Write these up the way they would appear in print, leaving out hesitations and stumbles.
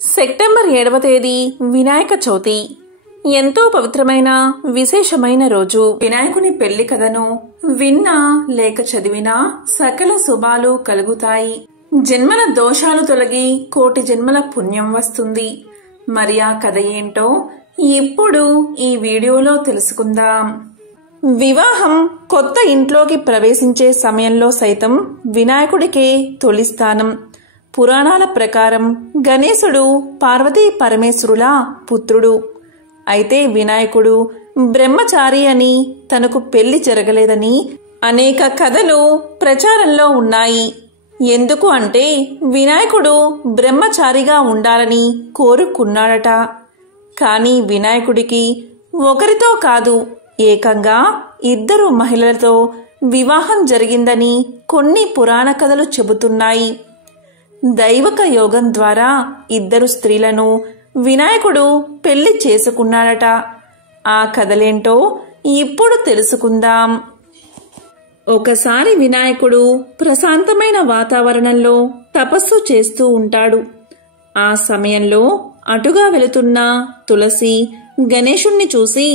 September 7వ తేదీ వినాయక చవితి. ఎంతో పవిత్రమైన విశేషమైన రోజు. వినాయకుని పెళ్లి కథను విన్నా లేక చదివినా సకల శుభాలు కలుగుతాయి. జన్మల దోషాలు తొలగి కోటి జన్మల పుణ్యం వస్తుంది. మరి ఆ కథ ఏంటో ఇప్పుడు ఈ వీడియోలో తెలుసుకుందాం. వివాహం కొత్త ఇంట్లోకి ప్రవేశించే సమయంలో సైతం వినాయకుడికే తొలి స్థానం. పురాణాల ప్రకారం గణేశుడు పార్వతీ పరమేశ్వరుల పుత్రుడు. అయితే వినాయకుడు బ్రహ్మచారి అని, తనకు పెళ్లి జరగలేదని అనేక కథలు ప్రచారంలో ఉన్నాయి. ఎందుకు అంటే వినాయకుడు బ్రహ్మచారిగా ఉండాలని కోరుకున్నాడట. కానీ వినాయకుడికి ఒకరితో కాదు, ఏకంగా 2 మహిళలతో వివాహం జరిగిందని కొన్ని పురాణ కథలు చెబుతున్నాయి. దైవక యోగం ద్వారా 2 స్త్రీలను వినాయకుడు పెళ్లి చేసుకున్నాడట. ఆ కథలేంటో ఇప్పుడు తెలుసుకుందాం. ఒకసారి వినాయకుడు ప్రశాంతమైన వాతావరణంలో తపస్సు చేస్తూ ఉంటాడు. ఆ సమయంలో అటుగా వెళుతున్న తులసి గణేశుణ్ణి చూసి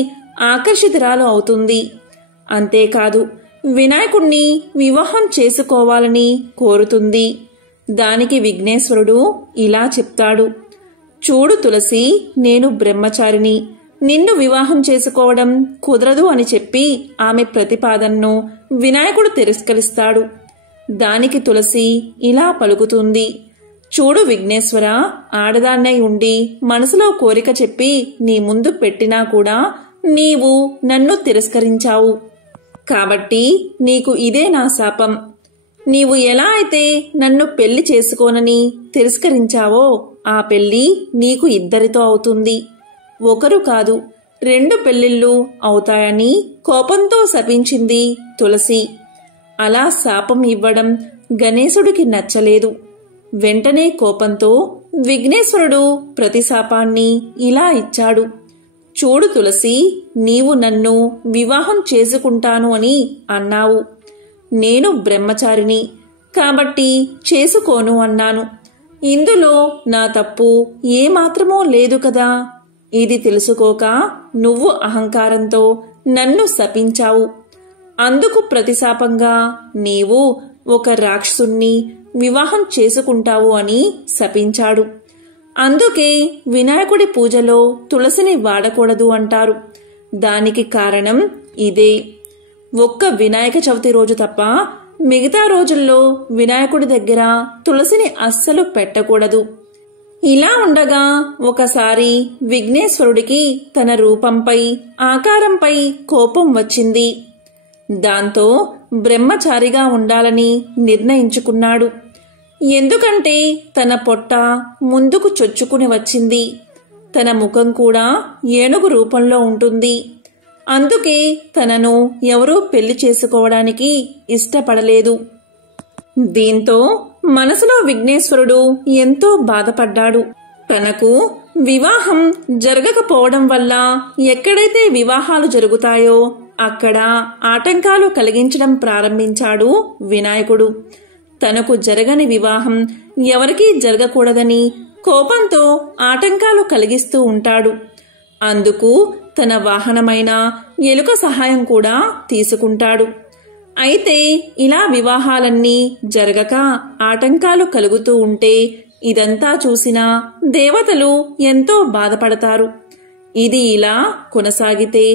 ఆకర్షితురాలు అవుతుంది. అంతేకాదు వినాయకుణ్ణి వివాహం చేసుకోవాలని కోరుతుంది. దానికి విఘ్నేశ్వరుడు ఇలా చెప్తాడు, చూడు తులసి, నేను బ్రహ్మచారిని, నిన్ను వివాహం చేసుకోవడం కుదరదు అని చెప్పి ఆమె ప్రతిపాదనను వినాయకుడు తిరస్కరిస్తాడు. దానికి తులసి ఇలా పలుకుతుంది, చూడు విఘ్నేశ్వర, ఆడదాన్నై ఉండి మనసులో కోరిక చెప్పి నీ ముందు పెట్టినా కూడా నీవు నన్ను తిరస్కరించావు. కాబట్టి నీకు ఇదే నా శాపం. నీవు ఎలా అయితే నన్ను పెళ్లి చేసుకోనని తిరస్కరించావో ఆ పెళ్లి నీకు 2 అవుతుంది. 1 కాదు 2 పెళ్లిళ్ళు అవుతాయని కోపంతో శపించింది తులసి. అలా శాపం ఇవ్వడం గణేశుడికి నచ్చలేదు. వెంటనే కోపంతో విఘ్నేశ్వరుడు ప్రతిశాపాన్ని ఇలా ఇచ్చాడు, చూడు తులసి, నీవు నన్ను వివాహం చేసుకుంటాను అని అన్నావు. నేను బ్రహ్మచారిని కాబట్టి చేసుకోను అన్నాను. ఇందులో నా తప్పు ఏమాత్రమో లేదు కదా. ఇది తెలుసుకోక నువ్వు అహంకారంతో నన్ను శపించావు. అందుకు ప్రతిశాపంగా నీవు ఒక రాక్షసుణ్ణి వివాహం చేసుకుంటావు అని శపించాడు. అందుకే వినాయకుడి పూజలో తులసిని వాడకూడదు అంటారు. దానికి కారణం ఇదే. ఒక్క వినాయక చవితి రోజు తప్ప మిగతా రోజుల్లో వినాయకుడి దగ్గర తులసిని అస్సలు పెట్టకూడదు. ఇలా ఉండగా ఒకసారి విఘ్నేశ్వరుడికి తన రూపంపై, ఆకారంపై కోపం వచ్చింది. దాంతో బ్రహ్మచారిగా ఉండాలని నిర్ణయించుకున్నాడు. ఎందుకంటే తన పొట్ట ముందుకు చొచ్చుకుని వచ్చింది. తన ముఖం కూడా ఏనుగు రూపంలో ఉంటుంది. అందుకే తనను ఎవరూ పెళ్లి చేసుకోవడానికి ఇష్టపడలేదు. దీంతో మనసులో విఘ్నేశ్వరుడు ఎంతో బాధపడ్డాడు. తనకు వివాహం జరగకపోవడం వల్ల ఎక్కడైతే వివాహాలు జరుగుతాయో అక్కడ ఆటంకాలు కలిగించడం ప్రారంభించాడు వినాయకుడు. తనకు జరగని వివాహం ఎవరికీ జరగకూడదని కోపంతో ఆటంకాలు కలిగిస్తూ ఉంటాడు. అందుకు తన వాహనమైన ఎలుక సహాయం కూడా తీసుకుంటాడు. అయితే ఇలా వివాహాలన్నీ జరగక ఆటంకాలు కలుగుతూ ఉంటే ఇదంతా చూసిన దేవతలు ఎంతో బాధపడతారు. ఇది ఇలా కొనసాగితే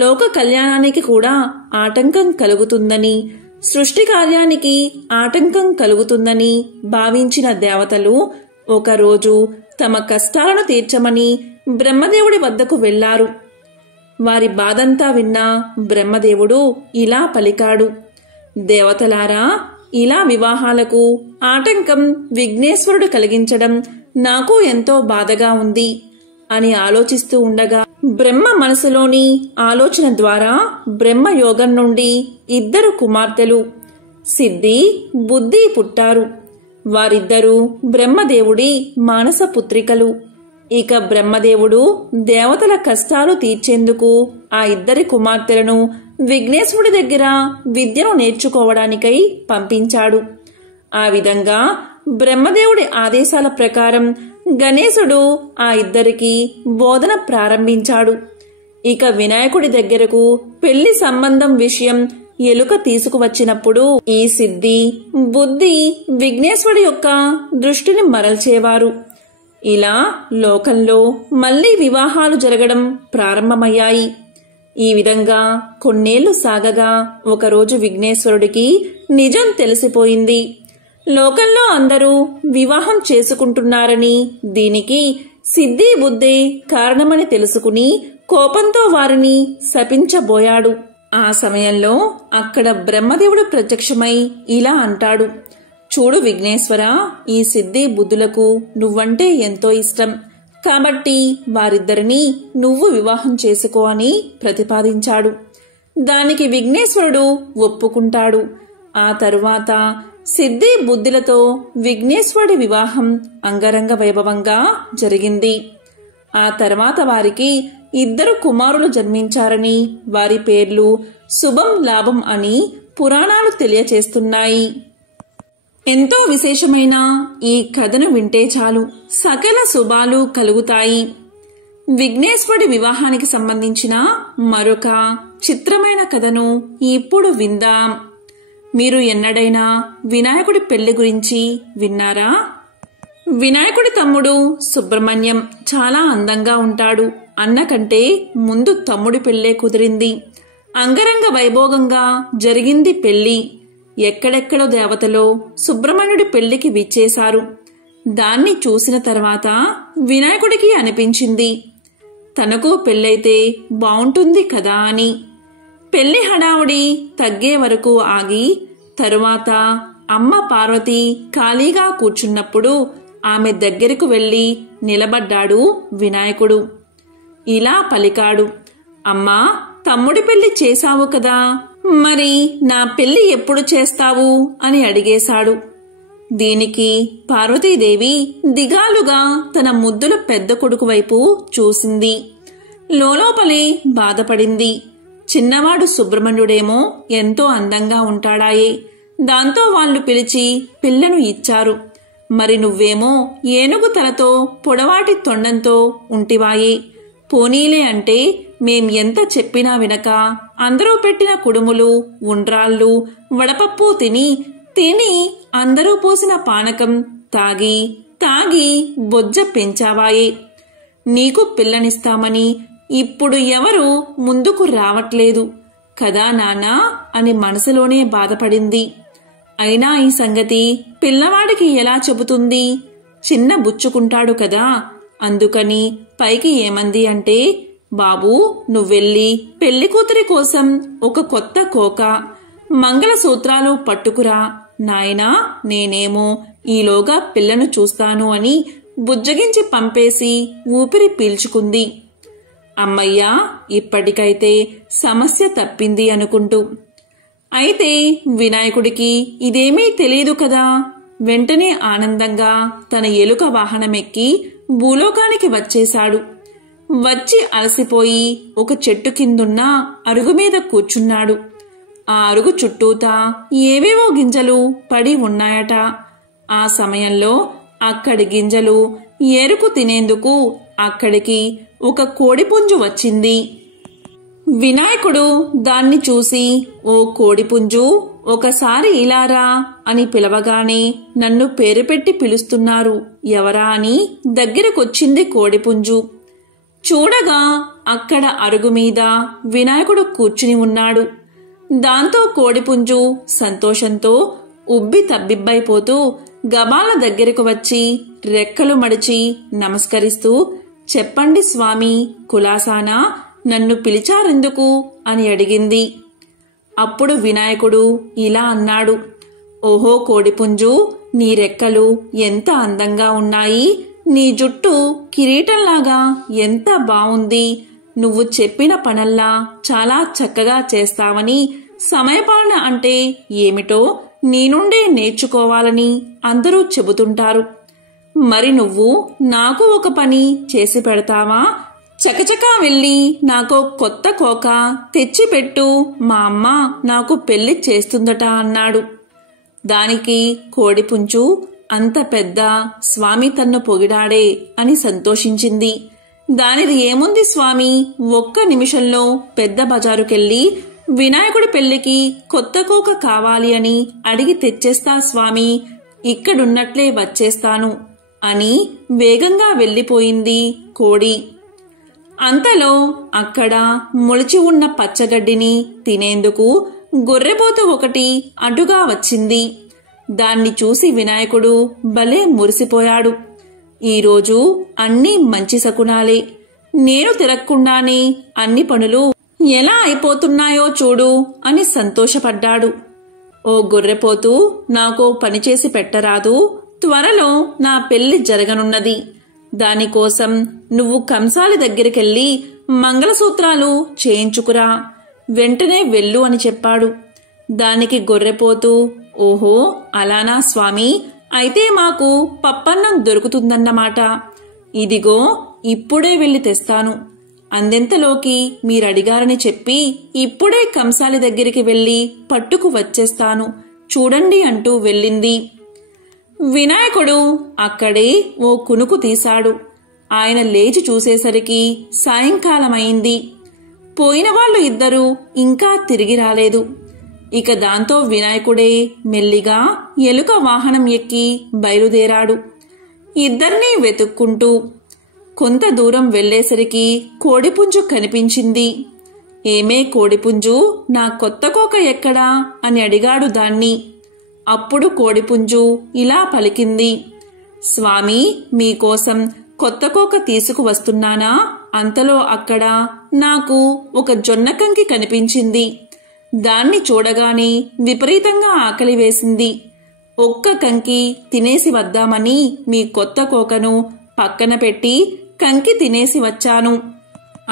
లోక కళ్యాణానికి కూడా ఆటంకం కలుగుతుందని, సృష్టి కార్యానికి ఆటంకం కలుగుతుందని భావించిన దేవతలు ఒకరోజు తమ కష్టాలను తీర్చమని బ్రహ్మదేవుడి వద్దకు వెళ్లారు. వారి బాధంతా విన్న బ్రహ్మదేవుడు ఇలా పలికాడు, దేవతలారా, ఇలా వివాహాలకు ఆటంకం విఘ్నేశ్వరుడు కలిగించడం నాకు ఎంతో బాధగా ఉంది అని ఆలోచిస్తూ ఉండగా బ్రహ్మ మనసులోని ఆలోచన ద్వారా బ్రహ్మయోగం నుండి 2 కుమార్తెలు సిద్ధి, బుద్ధి పుట్టారు. వారిద్దరూ బ్రహ్మదేవుడి మానస పుత్రికలు. ఇక బ్రహ్మదేవుడు దేవతల కష్టాలు తీర్చేందుకు ఆ 2 కుమార్తెలను విఘ్నేశ్వరుడి దగ్గర విద్యను నేర్చుకోవడానికై పంపించాడు. ఆ విధంగా బ్రహ్మదేవుడి ఆదేశాల ప్రకారం గణేశుడు ఆ ఇద్దరికి బోధన ప్రారంభించాడు. ఇక వినాయకుడి దగ్గరకు పెళ్లి సంబంధం విషయం ఎలుక తీసుకువచ్చినప్పుడు ఈ సిద్ధి బుద్ధి విఘ్నేశ్వరుడి యొక్క దృష్టిని మరల్చేవారు. ఇలా లోకంలో మళ్లీ వివాహాలు జరగడం ప్రారంభమయ్యాయి. ఈ విధంగా కొన్నేళ్లు సాగగా ఒకరోజు విఘ్నేశ్వరుడికి నిజం తెలిసిపోయింది. లోకంలో అందరూ వివాహం చేసుకుంటున్నారని, దీనికి సిద్ధి బుద్ధే కారణమని తెలుసుకుని కోపంతో వారిని శపించబోయాడు. ఆ సమయంలో అక్కడ బ్రహ్మదేవుడు ప్రత్యక్షమై ఇలా అంటాడు, చూడు విఘ్నేశ్వర, ఈ సిద్ధి బుద్ధులకు నువ్వంటే ఎంతో ఇష్టం, కాబట్టి వారిద్దరినీ నువ్వు వివాహం చేసుకో అని ప్రతిపాదించాడు. దానికి విఘ్నేశ్వరుడు ఒప్పుకుంటాడు. ఆ తరువాత సిద్ధి బుద్ధులతో విఘ్నేశ్వరుడి వివాహం అంగరంగ వైభవంగా జరిగింది. ఆ తర్వాత వారికి 2 కుమారులు జన్మించారని, వారి పేర్లు శుభం లాభం అని పురాణాలు తెలియచేస్తున్నాయి. ఎంతో విశేషమైన ఈ కథను వింటే చాలు సకల శుభాలు కలుగుతాయి. విఘ్నేశ్వరుడి వివాహానికి సంబంధించిన మరొక చిత్రమైన కథను ఇప్పుడు విందాం. మీరు ఎన్నడైనా వినాయకుడి పెళ్లి గురించి విన్నారా? వినాయకుడి తమ్ముడు సుబ్రహ్మణ్యం చాలా అందంగా ఉంటాడు. అన్నకంటే ముందు తమ్ముడి పెళ్లే కుదిరింది. అంగరంగ వైభోగంగా జరిగింది పెళ్లి. ఎక్కడెక్కడో దేవతలో సుబ్రహ్మణ్యుడి పెళ్లికి విచ్చేశారు. దాన్ని చూసిన తర్వాత వినాయకుడికి అనిపించింది, తనకు పెళ్ళైతే బావుంటుంది కదా అని. పెళ్లి హడావుడి తగ్గే వరకు ఆగి తరువాత అమ్మ పార్వతి ఖాళీగా కూర్చున్నప్పుడు ఆమె దగ్గరకు వెళ్లి నిలబడ్డాడు వినాయకుడు. ఇలా పలికాడు, అమ్మా, తమ్ముడి పెళ్లి చేశావు కదా, మరి నా పెళ్లి ఎప్పుడు చేస్తావు అని అడిగేశాడు. దీనికి పార్వతీదేవి దిగాలుగా తన ముద్దుల పెద్ద కొడుకు వైపు చూసింది. లోలోపలే బాధపడింది. చిన్నవాడు సుబ్రహ్మణ్యుడేమో ఎంతో అందంగా ఉంటాడాయే, దాంతో వాళ్లు పిలిచి పిల్లను ఇచ్చారు. మరి నువ్వేమో ఏనుగు తలతో పొడవాటి తొండంతో ఉంటివాయే. పోనీలే అంటే మేం ఎంత చెప్పినా వినక అందరూ పెట్టిన కుడుములు, ఉండ్రాళ్ళు, వడపప్పు తిని అందరూ పోసిన పానకం తాగి తాగి బొజ్జ పెంచావాయే. నీకు పిల్లనిస్తామని ఇప్పుడు ఎవరు ముందుకు రావట్లేదు కదా నాన్నా అని మనసులోనే బాధపడింది. అయినా ఈ సంగతి పిల్లవాడికి ఎలా చెబుతుంది? చిన్న బుచ్చుకుంటాడు కదా. అందుకని పైకి ఏమంది అంటే, బాబూ, నువ్వెళ్ళి పెళ్లి కూతురి కోసం ఒక కొత్త కోక, మంగళసూత్రాలు పట్టుకురా నాయనా, నేనేమో ఈలోగా పిల్లను చూస్తాను అని బుజ్జగించి పంపేసి ఊపిరి పీల్చుకుంది. అమ్మయ్యా, ఇప్పటికైతే సమస్య తప్పింది అనుకుంటూ. అయితే వినాయకుడికి ఇదేమీ తెలియదు కదా. వెంటనే ఆనందంగా తన ఎలుక వాహనమెక్కి భూలోకానికి వచ్చేశాడు. వచ్చి అలసిపోయి ఒక చెట్టు కిందున్న అరుగు మీద కూర్చున్నాడు. ఆ అరుగు చుట్టూతా ఏవేవో గింజలు పడి ఉన్నాయట. ఆ సమయంలో అక్కడి గింజలు ఏరుకు తినేందుకు అక్కడికి ఒక కోడిపుంజు వచ్చింది. వినాయకుడు దాన్ని చూసి, ఓ కోడిపుంజు, ఒకసారి ఇలారా అని పిలవగానే నన్ను పేరు పెట్టి పిలుస్తున్నారు ఎవరా అని దగ్గరకొచ్చింది కోడిపుంజు. చూడగా అక్కడ అరుగు మీద వినాయకుడు కూర్చుని ఉన్నాడు. దాంతో కోడిపుంజు సంతోషంతో ఉబ్బి తబ్బిబ్బైపోతూ గబాల దగ్గరకు వచ్చి రెక్కలు మడిచి నమస్కరిస్తూ, చెప్పండి స్వామి, కులాసానా, నన్ను పిలిచారెందుకు అని అడిగింది. అప్పుడు వినాయకుడు ఇలా అన్నాడు, ఓహో కోడిపుంజు, నీ రెక్కలు ఎంత అందంగా ఉన్నాయి, నీ జుట్టు కిరీటంలాగా ఎంత బావుంది, నువ్వు చెప్పిన పనల్లా చాలా చక్కగా చేస్తావని, సమయపాలన అంటే ఏమిటో నీ నుండే నేర్చుకోవాలని అందరూ చెబుతుంటారు. మరి నువ్వు నాకు ఒక పని చేసి పెడతావా? చకచకా వెళ్ళి నాకో కొత్త కోక తెచ్చిపెట్టు, మా అమ్మ నాకు పెళ్లి చేస్తుందట అన్నాడు. దానికి కోడిపుంజు, అంత పెద్ద స్వామి తన్ను పొగిడాడే అని సంతోషించింది. దానిది ఏముంది స్వామి, ఒక్క నిమిషంలో పెద్ద బజారుకెళ్ళి వినాయకుడి పెళ్లికి కొత్త కోక కావాలి అని అడిగి తెచ్చేస్తా స్వామి, ఇక్కడున్నట్లే వచ్చేస్తాను అని వేగంగా వెళ్ళిపోయింది కోడి. అంతలో అక్కడ మొలిచి ఉన్న పచ్చగడ్డిని తినేందుకు గొర్రెపోతు ఒకటి అటుగా వచ్చింది. దాన్ని చూసి వినాయకుడు భలే మురిసిపోయాడు. ఈరోజు అన్నీ మంచి శకునాలే, నేను తిరగకుండానే అన్ని పనులు ఎలా అయిపోతున్నాయో చూడు అని సంతోషపడ్డాడు. ఓ గొర్రెపోతూ, నాకో పనిచేసి పెట్టరాదు? త్వరలో నా పెళ్లి జరగనున్నది. దానికోసం నువ్వు కంసాలి దగ్గరికెళ్ళి మంగళసూత్రాలు చేయించుకురా, వెంటనే వెళ్ళు అని చెప్పాడు. దానికి గొర్రెపోతూ, ఓహో అలానా స్వామి, అయితే మాకు పప్పన్నం దొరుకుతుందన్నమాట. ఇదిగో ఇప్పుడే వెళ్ళి తెస్తాను. అందెంతలోకి మీరడిగారని చెప్పి ఇప్పుడే కంసాలి దగ్గరికి వెళ్ళి పట్టుకు వచ్చేస్తాను చూడండి అంటూ వెళ్ళింది. వినాయకుడు అక్కడే ఓ కునుకు తీశాడు. ఆయన లేచి చూసేసరికి సాయంకాలమైంది. పోయిన వాళ్ళు ఇద్దరూ ఇంకా తిరిగి రాలేదు. ఇక దాంతో వినాయకుడే మెల్లిగా ఎలుక వాహనం ఎక్కి బయలుదేరాడు. ఇద్దర్నీ వెతుక్కుంటూ కొంత దూరం వెళ్లేసరికి కోడిపుంజు కనిపించింది. ఏమే కోడిపుంజు, నా కొత్త కోక ఎక్కడా అని అడిగాడు దాన్ని. అప్పుడు కోడిపుంజు ఇలా పలికింది, స్వామి మీకోసం కొత్త కోక తీసుకువస్తున్నానా? అంతలో అక్కడ నాకు ఒక జొన్నకంకి కనిపించింది. దాన్ని చూడగానే విపరీతంగా ఆకలి వేసింది. ఒక్క కంకి తినేసి వద్దామని మీ కొత్త కోకను పక్కన పెట్టి కంకి తినేసి వచ్చాను.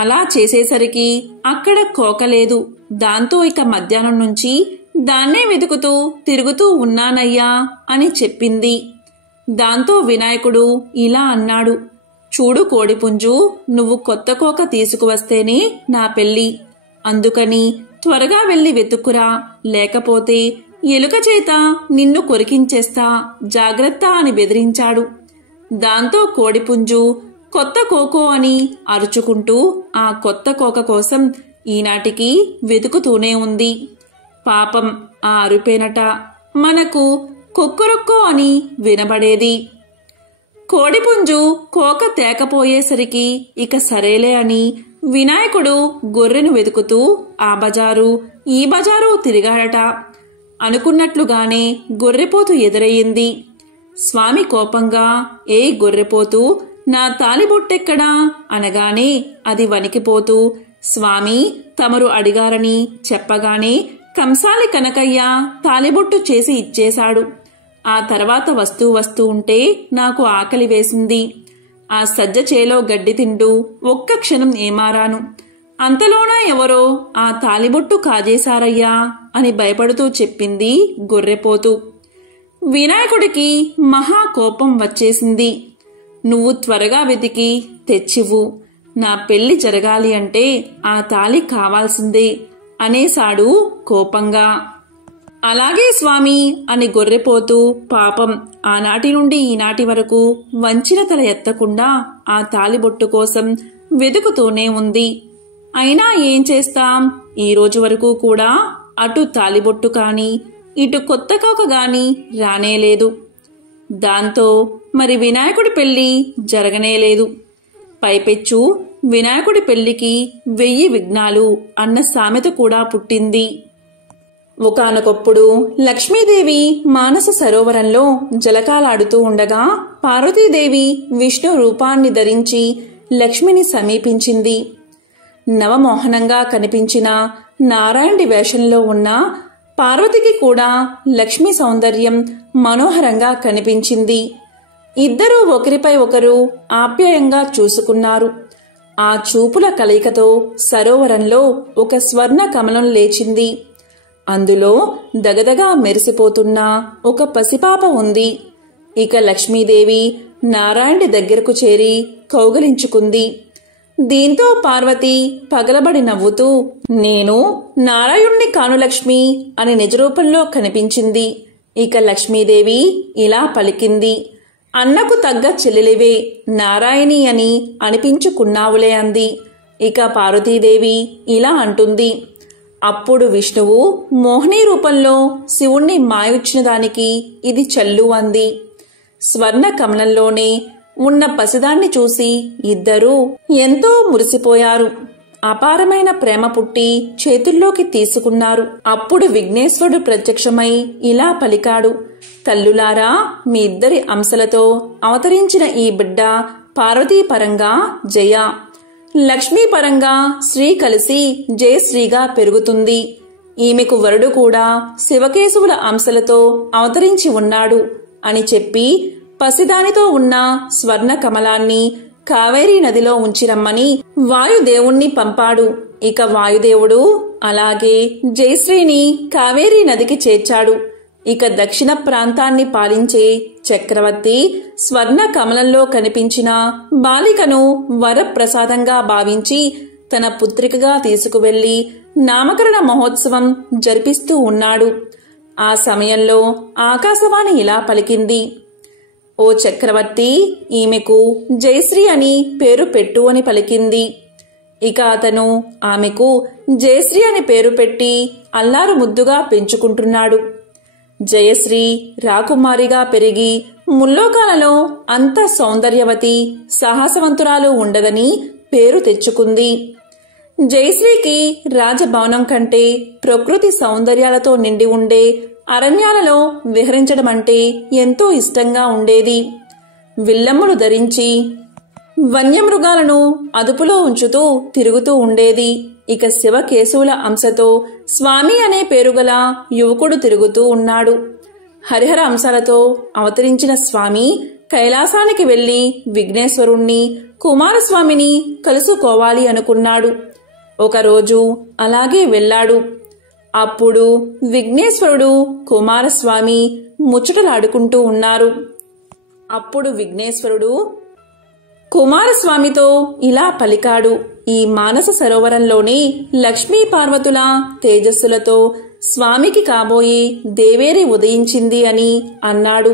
అలా చేసేసరికి అక్కడ కోక లేదు. దాంతో ఇక మధ్యాహ్నం నుంచి దాన్నే వెతుకుతూ తిరుగుతూ ఉన్నానయ్యా అని చెప్పింది. దాంతో వినాయకుడు ఇలా అన్నాడు, చూడు కోడిపుంజు, నువ్వు కొత్త కోక తీసుకువస్తేనే నా పెళ్లి. అందుకని త్వరగా వెళ్లి వెతుక్కురా, లేకపోతే ఎలుక చేత నిన్ను కొరికించేస్తా, జాగ్రత్త అని బెదిరించాడు. దాంతో కోడిపుంజు కొత్త కోకో అని అరుచుకుంటూ ఆ కొత్త కోక కోసం ఈనాటికి వెతుకుతూనే ఉంది. పాపం ఆ అరుపేనట మనకు కొక్కురొక్కో అని వినబడేది. కోడిపుంజు కోక తేకపోయేసరికి ఇక సరేలే అని వినాయకుడు గొర్రెను వెతుకుతూ ఆ బజారు ఈ బజారు తిరిగాడట. అనుకున్నట్లుగానే గొర్రెపోతు ఎదురయ్యింది. స్వామి కోపంగా, ఏ గొర్రెపోతూ, నా తాలిబొట్టెక్కడా అనగానే అది వణికిపోతూ, స్వామి తమరు అడిగారని చెప్పగానే కంసాలి కనకయ్య తాలిబొట్టు చేసి ఇచ్చేశాడు. ఆ తర్వాత వస్తూ ఉంటే నాకు ఆకలి వేసింది. ఆ సజ్జ చేలో గడ్డి తింటూ ఒక్క క్షణం ఏమారాను. అంతలోనా ఎవరో ఆ తాలిబొట్టు కాజేశారయ్యా అని భయపడుతూ చెప్పింది గొర్రెపోతు. వినాయకుడికి మహా కోపం వచ్చేసింది. నువ్వు త్వరగా వెతికి తెచ్చివు, నా పెళ్లి జరగాలి అంటే ఆ తాలి కావాల్సిందే అనేశాడు కోపంగా. అలాగే స్వామి అని గొర్రెపోతూ పాపం ఆనాటి నుండి ఈనాటి వరకు వంచిన తల ఎత్తకుండా ఆ తాలిబొట్టు కోసం వెతుకుతూనే ఉంది. అయినా ఏం చేస్తాం, ఈ రోజు వరకు కూడా అటు తాలిబొట్టు కాని ఇటు కొత్త కోక గాని రానేలేదు. దాంతో మరి వినాయకుడి పెళ్లి జరగనేలేదు. పైపెచ్చు వినాయకుడి పెళ్లికి 1000 విఘ్నాలు అన్న సామెత కూడా పుట్టింది. ఒకానొకప్పుడు లక్ష్మీదేవి మానస సరోవరంలో జలకాలాడుతూ ఉండగా పార్వతీదేవి విష్ణు రూపాన్ని ధరించి లక్ష్మిని సమీపించింది. నవమోహనంగా కనిపించిన నారాయణుడి వేషంలో ఉన్న పార్వతికి కూడా లక్ష్మీ సౌందర్యం మనోహరంగా కనిపించింది. ఇద్దరూ ఒకరిపై ఒకరు ఆప్యాయంగా చూసుకున్నారు. ఆ చూపుల కలయికతో సరోవరంలో ఒక స్వర్ణ కమలం లేచింది. అందులో దగదగా మెరిసిపోతున్న ఒక పసిపాప ఉంది. ఇక లక్ష్మీదేవి నారాయణుడి దగ్గరకు చేరి కౌగలించుకుంది. దీంతో పార్వతి పగలబడి నవ్వుతూ, నేను నారాయణుణ్ణి కాను లక్ష్మి అని నిజరూపంలో కనిపించింది. ఇక లక్ష్మీదేవి ఇలా పలికింది, అన్నకు తగ్గ చెల్లెలివే నారాయణి అని అనిపించుకున్నావులే అంది. ఇక పార్వతీదేవి ఇలా అంటుంది, అప్పుడు విష్ణువు మోహిని రూపంలో శివుణ్ణి మాయొచ్చిన దానికి ఇది చల్లు అంది. స్వర్ణ కమలంలోనే ఉన్న పసిదాన్ని చూసి ఇద్దరూ ఎంతో మురిసిపోయారు. అపారమైన ప్రేమ పుట్టి చేతుల్లోకి తీసుకున్నారు. అప్పుడు విఘ్నేశ్వరుడు ప్రత్యక్షమై ఇలా పలికాడు, తల్లులారా, మీ ఇద్దరి అంశలతో అవతరించిన ఈ బిడ్డ పార్వతీపరంగా జయ, లక్ష్మీపరంగా శ్రీ కలిసి జయశ్రీగా పెరుగుతుంది. ఈమెకు వరుడు కూడా శివకేశవుల అంశలతో అవతరించి ఉన్నాడు అని చెప్పి పసిదానితో ఉన్న స్వర్ణ కమలాన్ని కావేరీ నదిలో ఉంచిరమ్మని వాయుదేవుణ్ణి పంపాడు. ఇక వాయుదేవుడు అలాగే జయశ్రీని కావేరీ నదికి చేర్చాడు. ఇక దక్షిణ ప్రాంతాన్ని పాలించే చక్రవర్తి స్వర్ణ కమలంలో కనిపించిన బాలికను వరప్రసాదంగా భావించి తన పుత్రికగా తీసుకువెళ్లి నామకరణ మహోత్సవం జరిపిస్తూ ఉన్నాడు. ఆ సమయంలో ఆకాశవాణి ఇలా పలికింది, ఓ చక్రవర్తి, ఈమెకు జయశ్రీ అని పేరు పెట్టు అని పలికింది. ఇక అతను ఆమెకు జయశ్రీ అని పేరు పెట్టి అల్లారు ముద్దుగా పెంచుకుంటున్నాడు. జయశ్రీ రాకుమారిగా పెరిగి ముల్లోకాలలో అంత సౌందర్యవతి సాహసవంతురాలు ఉండదని పేరు తెచ్చుకుంది. జయశ్రీకి రాజభవనం కంటే ప్రకృతి సౌందర్యాలతో నిండి ఉండే అరణ్యాలలో విహరించడం అంటే ఎంతో ఇష్టంగా ఉండేది. విల్లమ్ములు ధరించి వన్యమృగాలను అదుపులో ఉంచుతూ తిరుగుతూ ఉండేది. ఇక శివకేశవుల అంశతో స్వామి అనే పేరుగల యువకుడు తిరుగుతూ ఉన్నాడు. హరిహర అంశాలతో అవతరించిన స్వామి కైలాసానికి వెళ్లి విఘ్నేశ్వరుణ్ణి, కుమారస్వామిని కలుసుకోవాలి అనుకున్నాడు. ఒకరోజు అలాగే వెళ్ళాడు. అప్పుడు విఘ్నేశ్వరుడు, కుమారస్వామి ముచ్చటలాడుకుంటూ ఉన్నారు. అప్పుడు విఘ్నేశ్వరుడు కుమారస్వామితో ఇలా పలికాడు, ఈ మానస సరోవరంలోని లక్ష్మీ పార్వతుల తేజస్సులతో స్వామికి కాబోయే దేవేరి ఉదయించింది అని అన్నాడు.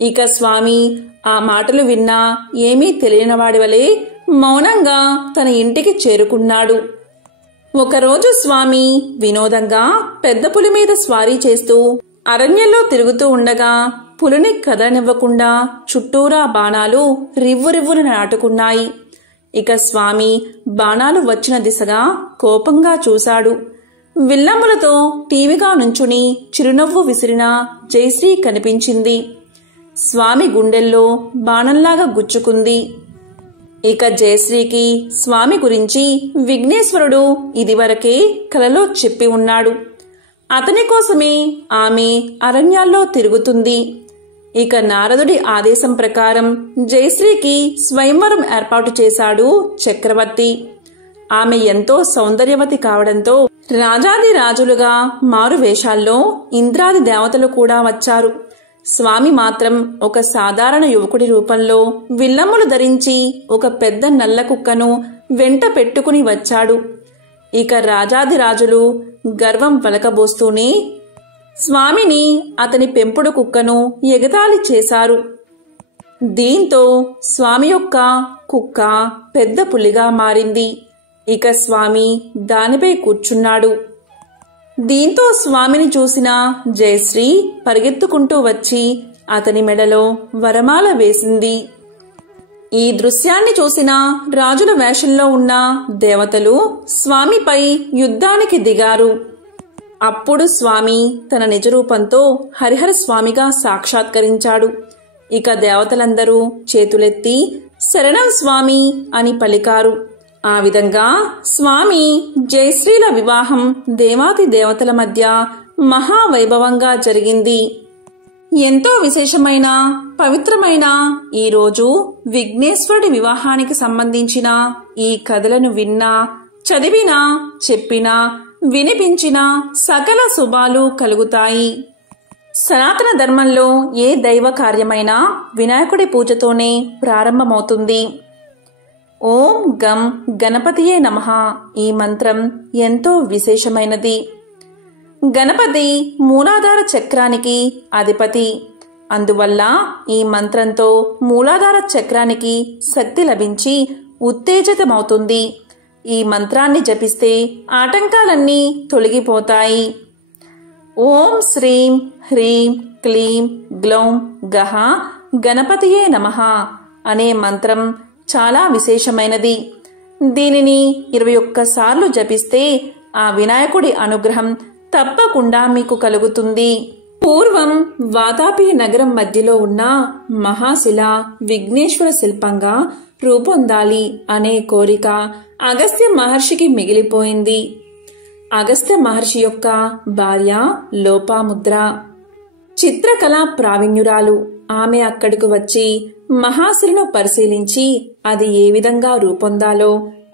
ఇక స్వామి ఆ మాటలు విన్నా ఏమీ తెలియనివాడి వలె మౌనంగా తన ఇంటికి చేరుకున్నాడు. ఒకరోజు స్వామి వినోదంగా పెద్ద పులి మీద స్వారీ చేస్తూ అరణ్యంలో తిరుగుతూ ఉండగా పులిని కదలనివ్వకుండా చుట్టూరా బాణాలు రివ్వురివ్వున నాటుకున్నాయి. ఇక స్వామి బాణాలు వచ్చిన దిశగా కోపంగా చూశాడు. విల్లమ్ములతో టీవీగా నుంచుని చిరునవ్వు విసిరిన జయశ్రీ కనిపించింది. స్వామి గుండెల్లో బాణంలాగా గుచ్చుకుంది. ఇక జయశ్రీకి స్వామి గురించి విఘ్నేశ్వరుడు ఇదివరకే కలలో చెప్పి ఉన్నాడు. అతని కోసమే ఆమె అరణ్యాల్లో తిరుగుతుంది. ఇక నారదుడి ఆదేశం ప్రకారం జయశ్రీకి స్వయంవరం ఏర్పాటు చేశాడు చక్రవర్తి. ఆమె ఎంతో సౌందర్యవతి కావడంతో రాజాది రాజులుగా మారు వేషాల్లో ఇంద్రాది దేవతలు కూడా వచ్చారు. స్వామి మాత్రం ఒక సాధారణ యువకుడి రూపంలో విల్లమ్ములు ధరించి ఒక పెద్ద నల్ల కుక్కను వెంట పెట్టుకుని వచ్చాడు. ఇక రాజాదిరాజులు గర్వం వలకబోస్తూనే స్వామిని, అతని పెంపుడు కుక్కను ఎగతాళి చేశారు. దీంతో స్వామి యొక్క కుక్క పెద్ద పులిగా మారింది. ఇక స్వామి దానిపై కూర్చున్నాడు. దీంతో స్వామిని చూసిన జయశ్రీ పరిగెత్తుకుంటూ వచ్చి అతని మెడలో వరమాల వేసింది. ఈ దృశ్యాన్ని చూసిన రాజుల వేషంలో ఉన్న దేవతలు స్వామిపై యుద్ధానికి దిగారు. అప్పుడు స్వామి తన నిజరూపంతో హరిహర స్వామిగా సాక్షాత్కరించాడు. ఇక దేవతలందరూ చేతులెత్తి శరణం స్వామి అని పలికారు. ఆ విధంగా స్వామి జయశ్రీల వివాహం దేవాతి దేవతల మధ్య మహావైభవంగా జరిగింది. ఎంతో విశేషమైన పవిత్రమైన ఈ రోజు విఘ్నేశ్వరుడి వివాహానికి సంబంధించిన ఈ కథలను విన్నా, చదివినా, చెప్పినా, వినిపించినా సకల శుభాలు కలుగుతాయి. సనాతన ధర్మంలో ఏ దైవ కార్యమైనా వినాయకుడి పూజతోనే ప్రారంభమవుతుంది. ఓం గం గణపతియే నమః ఈ మంత్రం ఎంతో విశేషమైనది. గణపతి మూలాధార చక్రానికి అధిపతి. అందువల్ల ఈ మంత్రంతో మూలాధార చక్రానికి శక్తి లభించి ఉత్తేజితమవుతుంది. ఈ మంత్రాన్ని జపిస్తే ఆటంకాలన్నీ తొలగిపోతాయి. ఓం శ్రీం హ్రీం క్లీం గ్లౌం గహ గణపతియే నమః అనే మంత్రం చాలా విశేషమైనది. దీనిని 21 సార్లు జపిస్తే ఆ వినాయకుడి అనుగ్రహం తప్పకుండా మీకు కలుగుతుంది. పూర్వం వాతాపి నగరం మధ్యలో ఉన్న మహాశిల విఘ్నేశ్వర శిల్పంగా రూపొందాలి అనే కోరిక అగస్త్య మహర్షికి మిగిలిపోయింది. అగస్త్య మహర్షి యొక్క భార్య లోపాముద్ర చిత్రకళా ప్రావీణ్యురాలు. ఆమె అక్కడికి వచ్చి మహాశిలను పరిశీలించి అది ఏ విధంగా రూపొందాలో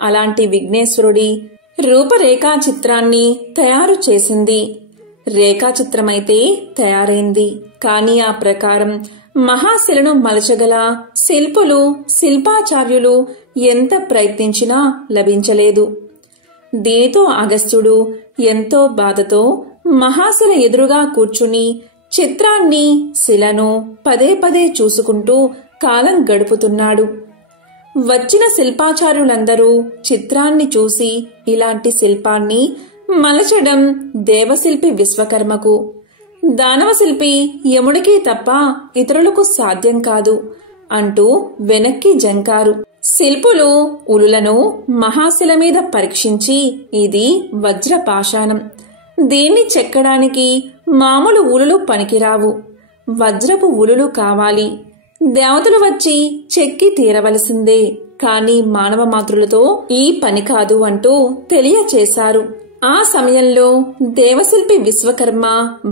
అలాంటి విఘ్నేశ్వరుడి రూపరేఖా చిత్రాన్ని తయారు చేసింది. రేఖాచిత్రమైతే తయారైంది, కానీ ఆ ప్రకారం మహాశిలను మలచగల శిల్పులు శిల్పాచార్యులు ఎంత ప్రయత్నించినా లభించలేదు. దీనితో అగస్త్యుడు ఎంతో బాధతో మహాశిల ఎదురుగా కూర్చుని చిత్రాన్ని శిలను పదే పదే చూసుకుంటూ కాలం గడుపుతున్నాడు. వచ్చిన శిల్పాచార్యులందరూ చిత్రాన్ని చూసి ఇలాంటి శిల్పాన్ని మలచడం దేవశిల్పి విశ్వకర్మకు, దానవ శిల్పి యముడికి తప్ప ఇతరులకు సాధ్యం కాదు అంటూ వెనక్కి జంకారు. శిల్పులు ఉలులను మహాశిల మీద పరీక్షించి ఇది వజ్రపాషాణం, దీన్ని చెక్కడానికి మామూలు ఉలులు పనికిరావు, వజ్రపు ఉలులు కావాలి, దేవతలు వచ్చి చెక్కి తీరవలసిందే, కాని మానవ మాతృలతో ఈ పని కాదు అంటూ తెలియచేశారు. ఆ సమయంలో దేవశిల్పి విశ్వకర్మ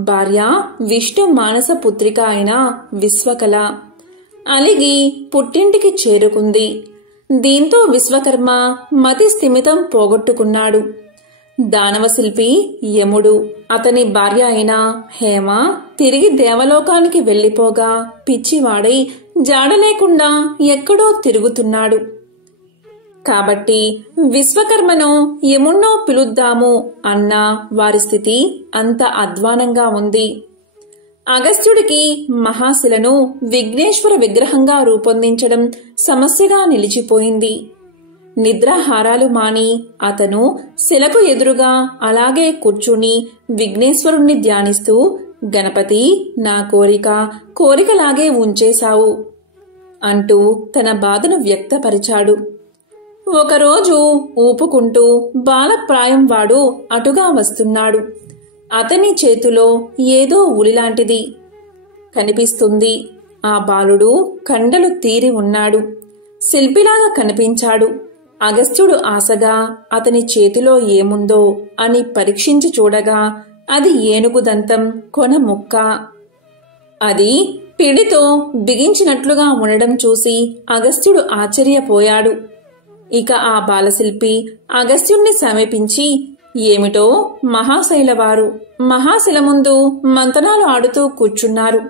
భార్య విష్ణు మానస పుత్రిక అయిన విశ్వకళ అలిగి పుట్టింటికి చేరుకుంది. దీంతో విశ్వకర్మ మతి స్థిమితం పోగొట్టుకున్నాడు. దానవశిల్పి యముడు, అతని భార్య అయిన హేమ తిరిగి దేవలోకానికి వెళ్లిపోగా పిచ్చివాడై జాడలేకుండా ఎక్కడో తిరుగుతున్నాడు. కాబట్టి విశ్వకర్మను యముణ్ణో పిలుద్దాము అన్న వారి స్థితి అంత అధ్వానంగా ఉంది. అగస్త్యుడికి మహాశిలను విఘ్నేశ్వర విగ్రహంగా రూపొందించడం సమస్యగా నిలిచిపోయింది. నిద్రాహారాలు మాని అతను శిలకు ఎదురుగా అలాగే కూర్చుని విఘ్నేశ్వరుణ్ణి ధ్యానిస్తూ, గణపతి, నా కోరికలాగే ఉంచేశావు అంటూ తన బాధను వ్యక్తపరిచాడు. ఒకరోజు ఊపుకుంటూ బాలప్రాయం వాడు అటుగా వస్తున్నాడు. అతని చేతిలో ఏదో ఉలిలాంటిది కనిపిస్తుంది. ఆ బాలుడు కండలు తీరి ఉన్నాడు, శిల్పిలాగా కనిపించాడు. అగస్త్యుడు ఆశగా అతని చేతిలో ఏముందో అని పరీక్షించి చూడగా అది ఏనుగు దంతం కొన ముక్క. అది పిడితో బిగించినట్లుగా ఉండడం చూసి అగస్త్యుడు ఆశ్చర్యపోయాడు. ఇక ఆ బాలశిల్పి అగస్త్యుణ్ణి సమీపించి, ఏమిటో మహాశైలవారు మహాశిల ముందు మంతనాలు ఆడుతూ కూర్చున్నారు,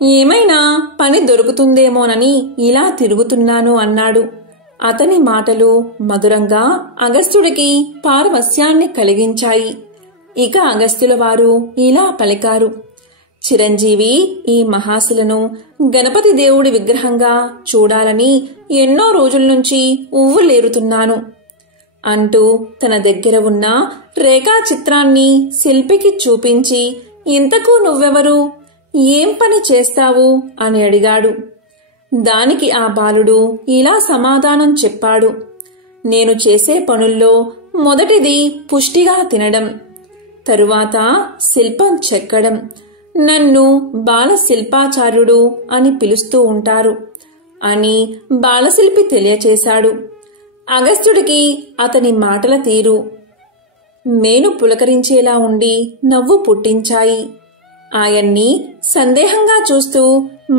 ఏమైనా పని దొరుకుతుందేమోనని ఇలా తిరుగుతున్నాను అన్నాడు. అతని మాటలు మధురంగా అగస్త్యుడికి పారవస్యాన్ని కలిగించాయి. ఇక అగస్త్యుల వారు ఇలా పలికారు, చిరంజీవి, ఈ మహాశిలను గణపతి దేవుడి విగ్రహంగా చూడాలని ఎన్నో రోజుల నుంచి ఉవ్వులేరుతున్నాను అంటూ తన దగ్గర ఉన్న రేఖా చిత్రాన్ని శిల్పికి చూపించి, ఇంతకు నువ్వెవరు, ఏం పని చేస్తావు అని అడిగాడు. దానికి ఆ బాలుడు ఇలా సమాధానం చెప్పాడు, నేను చేసే పనుల్లో మొదటిది పుష్టిగా తినడం, తరువాత శిల్పం చెక్కడం, నన్ను బాల శిల్పాచార్యుడు అని పిలుస్తూ ఉంటారు అని బాలశిల్పి తెలియచేశాడు. అగస్త్యుడికి అతని మాటల తీరు మేను పులకరించేలా ఉండి నవ్వు పుట్టించాయి. ఆయన్ని సందేహంగా చూస్తూ,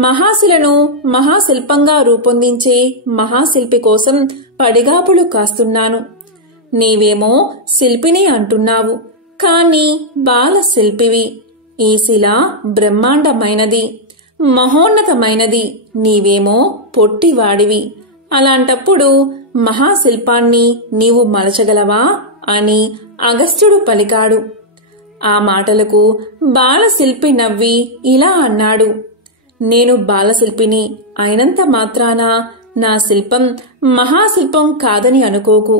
మహాశిలను మహాశిల్పంగా రూపొందించే మహాశిల్పి కోసం పడిగాపులు కాస్తున్నాను. నీవేమో శిల్పిని అంటున్నావు, కాని బాల శిల్పివి. ఈ శిల బ్రహ్మాండమైనది, మహోన్నతమైనది, నీవేమో పొట్టివాడివి. అలాంటప్పుడు మహాశిల్పాన్ని నీవు మలచగలవా అని అగస్త్యుడు పలికాడు. ఆ మాటలకు బాలశిల్పి నవ్వి ఇలా అన్నాడు, నేను బాలశిల్పిని అయినంత మాత్రాన నా శిల్పం మహాశిల్పం కాదని అనుకోకు.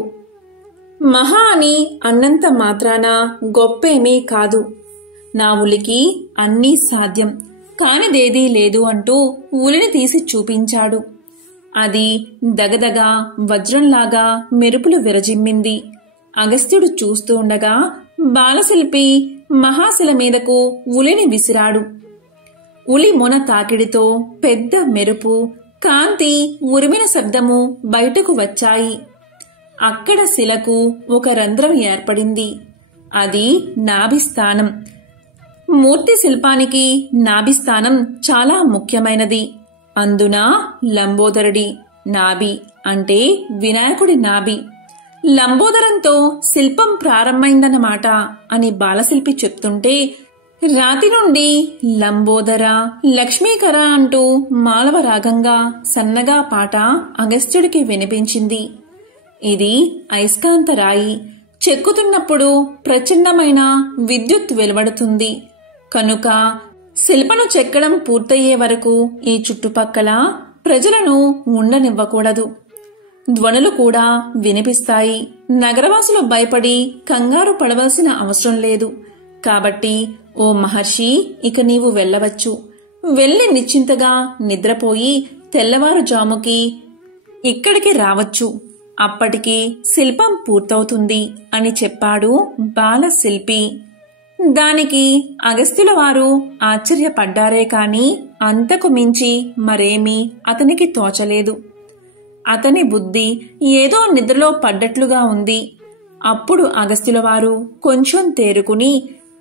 మహా అని అన్నంత మాత్రాన గొప్పేమీ కాదు. నా ఉలికి అన్నీ సాధ్యం కానిదేదీ లేదు అంటూ ఉలిని తీసి చూపించాడు. అది దగదగా వజ్రంలాగా మెరుపులు విరజిమ్మింది. అగస్త్యుడు చూస్తూ ఉండగా బాలశిల్పి మహాశిల మీదకు ఉలిని విసిరాడు. ఉలి మొన తాకిడితో పెద్ద మెరుపు, కాంతి, ఉరిమిన శబ్దము బయటకు వచ్చాయి. అక్కడ శిలకు ఒక రంధ్రం ఏర్పడింది. అది నాభిస్థానం. మూర్తి శిల్పానికి నాభిస్థానం చాలా ముఖ్యమైనది. అందున లంబోదరుడి నాభి అంటే వినాయకుడి నాభి. లంబోదరంతో శిల్పం ప్రారంభమైందన్నమాట అని బాలశిల్పి చెప్తుంటే రాతి నుండి లంబోదర లక్ష్మీకర అంటూ మాలవ రాగంగా సన్నగా పాట అగస్త్యుడికి వినిపించింది. ఇది అయస్కాంత రాయి. చెక్కుతున్నప్పుడు ప్రచండమైన విద్యుత్ వెలువడుతుంది. కనుక శిల్పను చెక్కడం పూర్తయ్యే వరకు ఈ చుట్టుపక్కల ప్రజలను ఉండనివ్వకూడదు. ధ్వనులు కూడా వినిపిస్తాయి. నగరవాసులు భయపడి కంగారు పడవలసిన అవసరం లేదు. కాబట్టి ఓ మహర్షి, ఇక నీవు వెళ్ళవచ్చు. వెళ్ళి నిశ్చింతగా నిద్రపోయి తెల్లవారుజాముకి ఇక్కడికి రావచ్చు. అప్పటికి శిల్పం పూర్తవుతుంది అని చెప్పాడు బాలశిల్పి. దానికి అగస్త్యుల వారు ఆశ్చర్యపడ్డారే కాని అంతకు మించి మరేమీ అతనికి తోచలేదు. అతని బుద్ధి ఏదో నిద్రలో పడ్డట్లుగా ఉంది. అప్పుడు అగస్త్యుల వారు కొంచెం తేరుకుని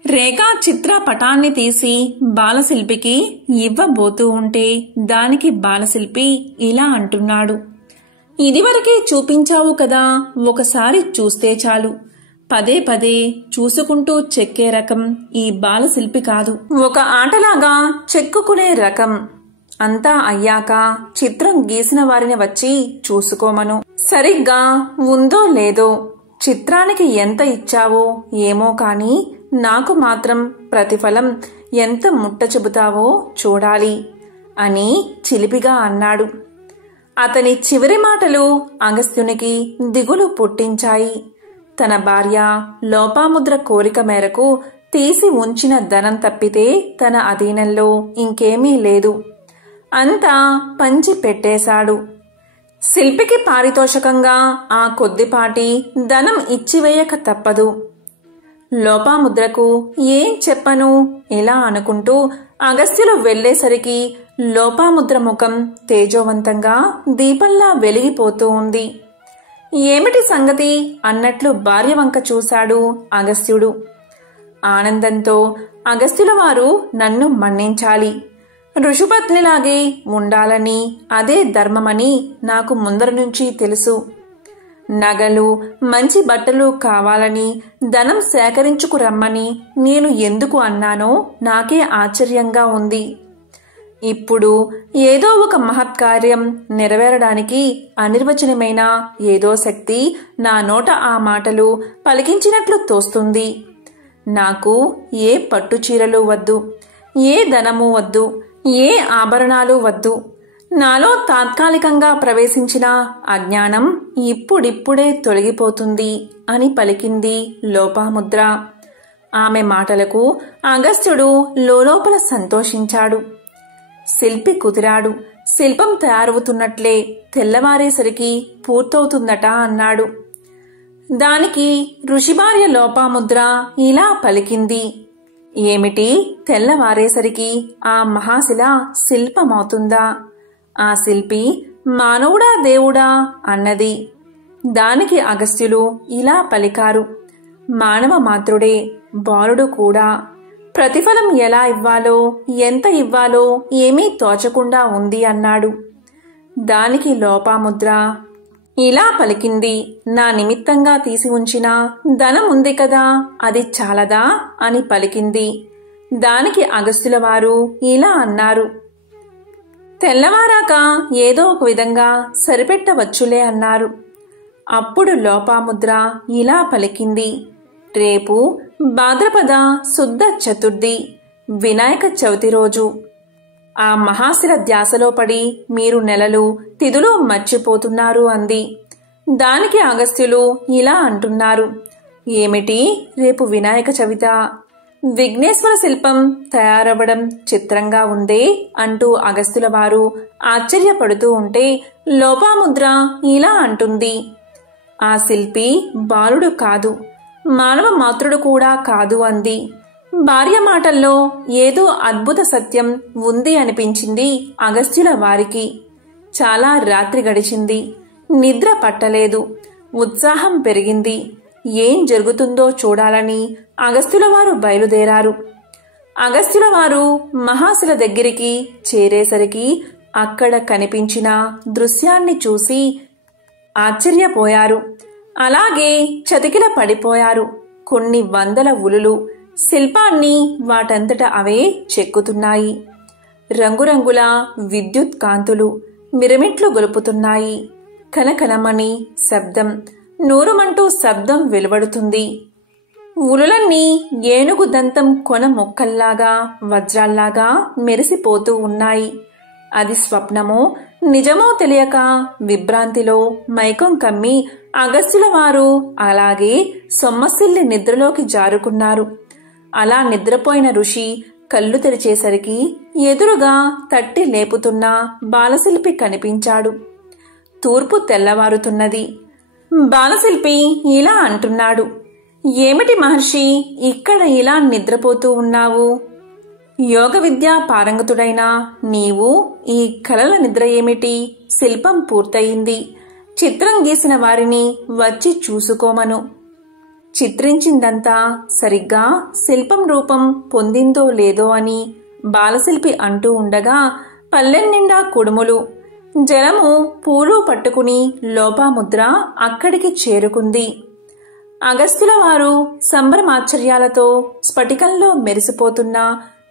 రేఖా చిత్ర పటాన్ని తీసి బాలశిల్పికి ఇవ్వబోతూ ఉంటే దానికి బాలశిల్పి ఇలా అంటున్నాడు, ఇదివరకే చూపించావు కదా, ఒకసారి చూస్తే చాలు. పదే పదే చూసుకుంటూ చెక్కే రకం ఈ బాలశిల్పి కాదు. ఒక ఆటలాగా చెక్కుకునే రకం. అంతా అయ్యాక చిత్రం గీసిన వారిని వచ్చి చూసుకోమను. సరిగ్గా ఉందో లేదో, చిత్రానికి ఎంత ఇచ్చావో ఏమో కాని నాకు మాత్రం ప్రతిఫలం ఎంత ముట్ట చెబుతావో చూడాలి అని చిలిపిగా అన్నాడు. అతని చివరి మాటలు అగస్త్యునికి దిగులు పుట్టించాయి. తన భార్య లోపాముద్ర కోరిక మేరకు తీసి ఉంచిన ధనం తప్పితే తన అధీనంలో ఇంకేమీ లేదు. అంతా పంచి పెట్టేశాడు. శిల్పికి పారితోషకంగా ఆ కొద్దిపాటి ధనం ఇచ్చివేయక తప్పదు. లోపాముద్రకు ఏం చెప్పను ఇలా అనుకుంటూ అగస్త్యులు వెళ్లేసరికి లోపాముద్ర ముఖం తేజోవంతంగా దీపంలా వెలిగిపోతూ ఉంది. ఏమిటి సంగతి అన్నట్లు భార్య వంక చూశాడు అగస్త్యుడు. ఆనందంతో, అగస్త్యుల వారు నన్ను మన్నించాలి, ఋషుపత్నిలాగే ఉండాలని, అదే ధర్మమని నాకు ముందర నుంచి తెలుసు. నగలు, మంచి బట్టలు కావాలని, ధనం సేకరించుకురమ్మని నేను ఎందుకు అన్నానో నాకే ఆశ్చర్యంగా ఉంది. ఇప్పుడు ఏదో ఒక మహత్కార్యం నెరవేరడానికి అనిర్వచనమైన ఏదో శక్తి నా నోట ఆ మాటలు పలికించినట్లు తోస్తుంది. నాకు ఏ పట్టుచీరలు వద్దు, ఏ ధనము వద్దు, ఏ ఆభరణాలు వద్దు. నాలో తాత్కాలికంగా ప్రవేశించిన అజ్ఞానం ఇప్పుడిప్పుడే తొలగిపోతుంది అని పలికింది లోపాముద్ర. ఆమె మాటలకు అగస్త్యుడు లోలోపల సంతోషించాడు. శిల్పి కుదిరాడు. శిల్పం తయారవుతున్నట్లే తెల్లవారేసరికి పూర్తవుతుందట అన్నాడు. దానికి ఋషిభార్య లోపాముద్ర ఇలా పలికింది, ఏమిటి తెల్లవారేసరికి ఆ మహాశిల శిల్పమవుతుందా? ఆ శిల్పి మానవుడా దేవుడా అన్నది. దానికి అగస్త్యులు ఇలా పలికారు, మానవ మాత్రుడే, బాలుడు కూడా. ప్రతిఫలం ఎలా ఇవ్వాలో, ఎంత ఇవ్వాలో ఏమీ తోచకుండా ఉంది అన్నాడు. దానికి లోపాముద్ర ఇలా పలికింది, నా నిమిత్తంగా తీసి ఉంచిన ధనం ఉంది కదా, అది చాలదా అని పలికింది. దానికి అగస్త్యుల వారు ఇలా అన్నారు, తెల్లవారాక ఏదో ఒక విధంగా సరిపెట్టవచ్చులే అన్నారు. అప్పుడు లోపాముద్ర ఇలా పలికింది, రేపు భాద్రపద శుద్ధ చతుర్థి వినాయక చవితి రోజు. ఆ మహాశిల ధ్యాసలో పడి మీరు నెలలు తిథులు మర్చిపోతున్నారు అంది. దానికి అగస్త్యులు ఇలా అంటున్నారు, ఏమిటి రేపు వినాయక చవిత? విఘ్నేశ్వర శిల్పం తయారవ్వడం చిత్రంగా ఉందే అంటూ అగస్త్యుల వారు ఆశ్చర్యపడుతూ ఉంటే లోపాముద్ర ఇలా అంటుంది, ఆ శిల్పి బాలుడు కాదు, మానవ మాతృడు కూడా కాదు అంది. భార్య మాటల్లో ఏదో అద్భుత సత్యం ఉంది అనిపించింది అగస్త్యుల వారికి. చాలా రాత్రి గడిచింది, నిద్ర పట్టలేదు, ఉత్సాహం పెరిగింది. ఏం జరుగుతుందో చూడాలని అగస్త్యుల వారు బయలుదేరారు. అగస్త్యుల వారు మహాశిల దగ్గరికి చేరేసరికి అక్కడ కనిపించిన దృశ్యాన్ని చూసి ఆశ్చర్యపోయారు. అలాగే చతికిల పడిపోయారు. కొన్ని వందల ఉలులు శిల్పాన్ని వాటంతట అవే చెక్కుతున్నాయి. రంగురంగుల విద్యుత్ కాంతులు మిరమిట్లు గొలుపుతున్నాయి. కలకలమని శబ్దం, నూరుమంటూ శబ్దం వెలువడుతుంది. ఉలులన్నీ ఏనుగు దంతం కొన మొక్కల్లాగా వజ్రాల్లాగా మెరిసిపోతూ ఉన్నాయి. అది స్వప్నమో నిజమో తెలియక విభ్రాంతిలో మైకం కమ్మి అగస్త్యుల వారు అలాగే సొమ్మసిల్లి నిద్రలోకి జారుకున్నారు. అలా నిద్రపోయిన ఋషి కళ్ళు తెరిచేసరికి ఎదురుగా తట్టి లేపుతున్న బాలశిల్పి కనిపించాడు. తూర్పు తెల్లవారుతున్నది. బాలశిల్పి ఇలా అంటున్నాడు, ఏమిటి మహర్షి ఇక్కడ ఇలా నిద్రపోతూ ఉన్నావు? యోగ విద్యా పారంగతుడైన నీవు ఈ కలల నిద్ర ఏమిటి? శిల్పం పూర్తయింది. చిత్రం గీసిన వారిని వచ్చి చూసుకోమను. చిత్రించిందంతా సరిగ్గా శిల్పం రూపం పొందిందో లేదో అని బాలశిల్పి అంటూ ఉండగా పల్లెన్నిండా కుడుములు, జలము, పూలు పట్టుకుని లోపాముద్ర అక్కడికి చేరుకుంది. అగస్త్యుల వారు సంభ్రమాశ్చర్యాలతో స్ఫటికంలో మెరిసిపోతున్న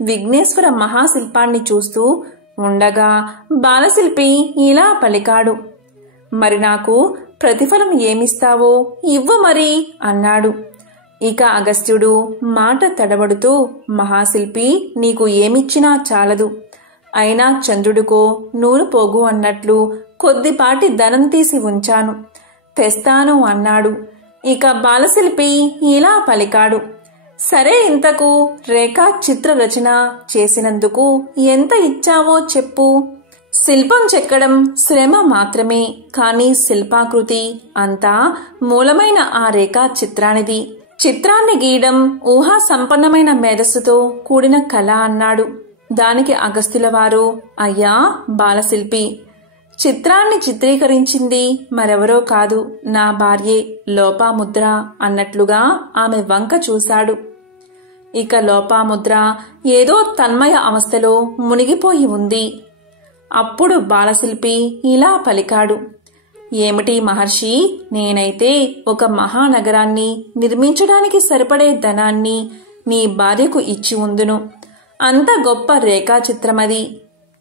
విఘ్నేశ్వర మహాశిల్పాన్ని చూస్తూ ఉండగా బాలశిల్పి ఇలా పలికాడు, మరి నాకు ప్రతిఫలం ఏమిస్తావో ఇవ్వు మరి అన్నాడు. ఇక అగస్త్యుడు మాట తడబడుతూ, మహాశిల్పి నీకు ఏమిచ్చినా చాలదు, అయినా చంద్రుడికో నూలు పోగు అన్నట్లు కొద్దిపాటి ధనం తీసి ఉంచాను, తెస్తాను అన్నాడు. ఇక బాలశిల్పి ఇలా పలికాడు, సరే ఇంతకు రేఖా చిత్ర రచన చేసినందుకు ఎంత ఇచ్చావో చెప్పు. శిల్పం చెక్కడం శ్రమ మాత్రమే, కానీ శిల్పాకృతి అంతా మూలమైన ఆ రేఖా చిత్రానిది. చిత్రాన్ని గీయడం ఊహా సంపన్నమైన మేధస్సుతో కూడిన కళ అన్నాడు. దానికి అగస్త్యుల వారు, అయ్యా బాలశిల్పి, చిత్రాన్ని చిత్రీకరించింది మరెవరో కాదు, నా భార్యే లోపాముద్ర అన్నట్లుగా ఆమె వంక చూశాడు. ఇక లోపాముద్ర ఏదో తన్మయ అవస్థలో మునిగిపోయి ఉంది. అప్పుడు బాలశిల్పి ఇలా పలికాడు, ఏమిటి మహర్షి, నేనైతే ఒక మహానగరాన్ని నిర్మించడానికి సరిపడే ధనాన్ని నీ భార్యకు ఇచ్చి ఉందును. అంత గొప్ప రేఖాచిత్రమది.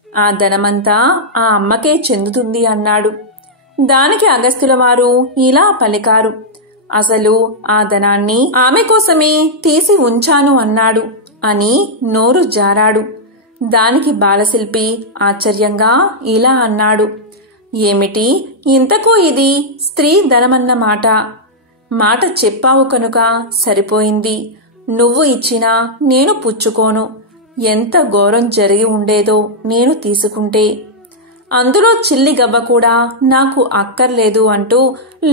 ఆ ధనమంతా ఆ అమ్మకే చెందుతుంది అన్నాడు. దానికి అగస్త్యుల వారు ఇలా పలికారు, అసలు ఆ ధనాన్ని ఆమె కోసమే తీసి ఉంచాను అన్నాడు అని నోరు జారాడు. దానికి బాలశిల్పి ఆశ్చర్యంగా ఇలా అన్నాడు, ఏమిటి ఇంతకు ఇది స్త్రీ ధనమన్న మాట? మాట చెప్పావు కనుక సరిపోయింది. నువ్వు ఇచ్చినా నేను పుచ్చుకోను. ఎంత ఘోరం జరిగి ఉండేదో నేను తీసుకుంటే. అందులో చిల్లి గవ్వ కూడా నాకు అక్కర్లేదు అంటూ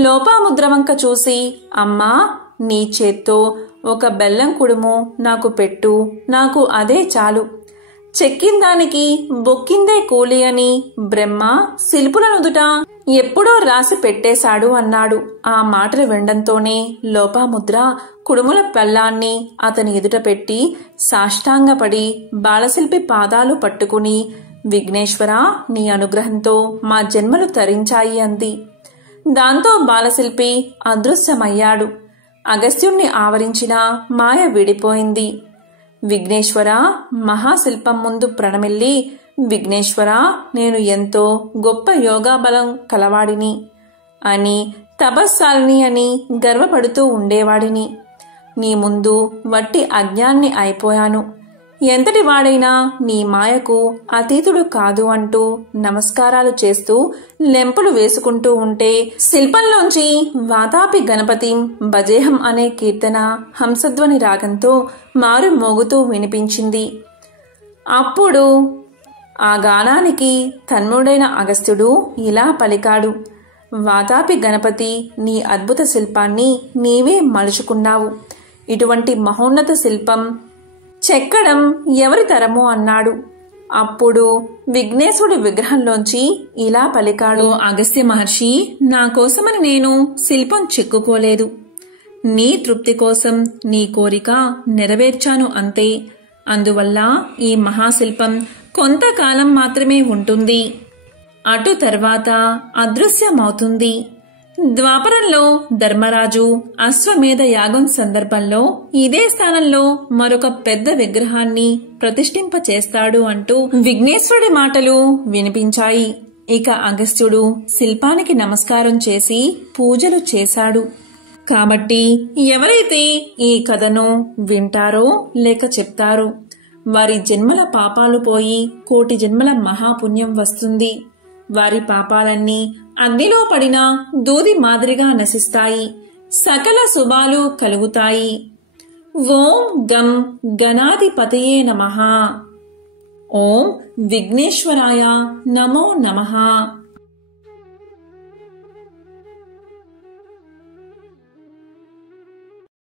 లోపాముద్ర వంక చూసి, అమ్మా నీ చేత్తో ఒక బెల్లం కుడుము నాకు పెట్టు, నాకు అదే చాలు. చెక్కిందానికి బొక్కిందే కూలి అని బ్రహ్మ శిల్పుల నుదుట ఎప్పుడో రాసి పెట్టేశాడు అన్నాడు. ఆ మాటలు వినడంతోనే లోపాముద్ర కుడుముల పెళ్ళాన్ని అతని ఎదుట పెట్టి సాష్టాంగపడి బాలశిల్పి పాదాలు పట్టుకుని, విఘ్నేశ్వర నీ అనుగ్రహంతో మా జన్మలు తరించాయి అంది. దాంతో బాలశిల్పి అదృశ్యమయ్యాడు. అగస్త్యుణ్ణి ఆవరించిన మాయ విడిపోయింది. విఘ్నేశ్వర మహాశిల్పం ముందు ప్రణమిల్లి, విఘ్నేశ్వర నేను ఎంతో గొప్ప యోగాబలం కలవాడిని అని, తపస్సాలిని అని గర్వపడుతూ ఉండేవాడిని. నీ ముందు వట్టి అజ్ఞాన్ని అయిపోయాను. ఎంతటి వాడైనా నీ మాయకు అతీతుడు కాదు అంటూ నమస్కారాలు చేస్తూ లెంపులు వేసుకుంటూ ఉంటే శిల్పంలోంచి వాతాపి గణపతి భజేహం అనే కీర్తన హంసధ్వని రాగంతో మారు మోగుతూ వినిపించింది. అప్పుడు ఆ గానానికి తన్మయుడైన అగస్త్యుడు ఇలా పలికాడు: వాతాపి గణపతి, నీ అద్భుత శిల్పాన్ని నీవే మలుచుకున్నావు. ఇటువంటి మహోన్నత శిల్పం చెక్కడం ఎవరి తరము అన్నాడు. అప్పుడు విఘ్నేశుడి విగ్రహంలోంచి ఇలా పలికాడు: అగస్త్య మహర్షి, నా కోసమని నేను శిల్పం చెక్కుకోలేదు. నీ తృప్తి కోసం నీ కోరిక నెరవేర్చాను అంతే. అందువల్ల ఈ మహాశిల్పం కొంతకాలం మాత్రమే ఉంటుంది. అటు తర్వాత అదృశ్యమవుతుంది. ద్వాపరంలో ధర్మరాజు అశ్వమేధ యాగం సందర్భంలో ఇదే స్థానంలో మరొక పెద్ద విగ్రహాన్ని ప్రతిష్ఠింపచేస్తాడు అంటూ విఘ్నేశ్వరుడి మాటలు వినిపించాయి. ఇక అగస్త్యుడు శిల్పానికి నమస్కారం చేసి పూజలు చేశాడు. కాబట్టి ఎవరైతే ఈ కథను వింటారో లేక చెప్తారో వారి జన్మల పాపాలు పోయి కోటి జన్మల మహాపుణ్యం వస్తుంది. వారి పాపాలన్నీ అగ్నిలో పడిన దూది మాదిరిగా నశిస్తాయి. సకల శుభాలు కలుగుతాయి. ఓం గం గణాధిపతయే నమః. ఓం విఘ్నేశ్వరాయ నమో నమః.